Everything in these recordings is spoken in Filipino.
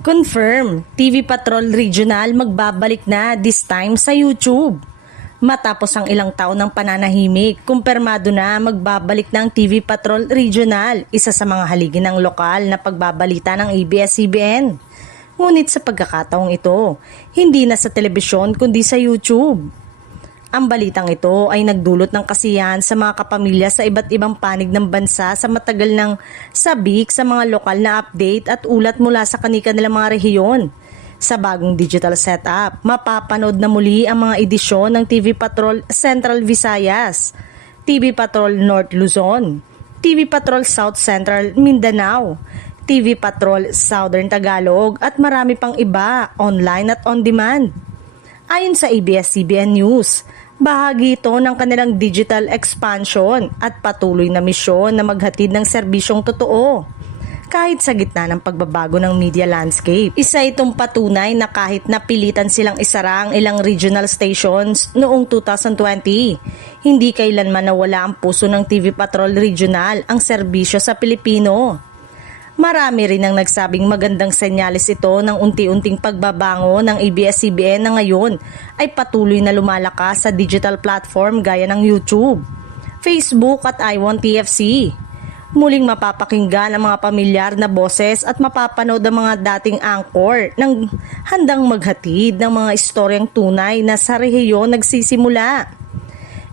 Confirm, TV Patrol Regional magbabalik na this time sa YouTube. Matapos ang ilang taon ng pananahimik, kumpirmado na magbabalik ng TV Patrol Regional, isa sa mga haligi ng lokal na pagbabalita ng ABS-CBN. Ngunit sa pagkakataong ito, hindi na sa telebisyon kundi sa YouTube. Ang balitang ito ay nagdulot ng kasiyahan sa mga kapamilya sa iba't ibang panig ng bansa sa matagal ng sabik sa mga lokal na update at ulat mula sa kani-kanilang mga rehiyon. Sa bagong digital setup, mapapanood na muli ang mga edisyon ng TV Patrol Central Visayas, TV Patrol North Luzon, TV Patrol South Central Mindanao, TV Patrol Southern Tagalog at marami pang iba online at on demand. Ayon sa ABS-CBN News, bahagi ito ng kanilang digital expansion at patuloy na misyon na maghatid ng serbisyong totoo. Kahit sa gitna ng pagbabago ng media landscape, isa itong patunay na kahit napilitan silang isara ang ilang regional stations noong 2020, hindi kailanman nawala ang puso ng TV Patrol Regional ang serbisyo sa Pilipino. Marami rin ang nagsabing magandang senyales ito ng unti-unting pagbabango ng ABS-CBN na ngayon ay patuloy na lumalakas sa digital platform gaya ng YouTube, Facebook at iWantTFC. Muling mapapakinggan ang mga pamilyar na boses at mapapanood ang mga dating anchor ng handang maghatid ng mga istoryang tunay na sa rehiyon nagsisimula.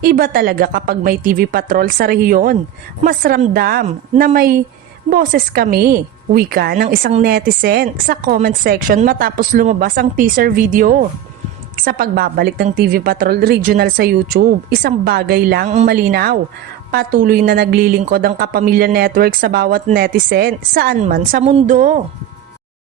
Iba talaga kapag may TV Patrol sa rehiyon, mas ramdam na may boses kami, wika ng isang netizen sa comment section matapos lumabas ang teaser video. Sa pagbabalik ng TV Patrol Regional sa YouTube, isang bagay lang ang malinaw. Patuloy na naglilingkod ang Kapamilya Network sa bawat netizen saan man sa mundo.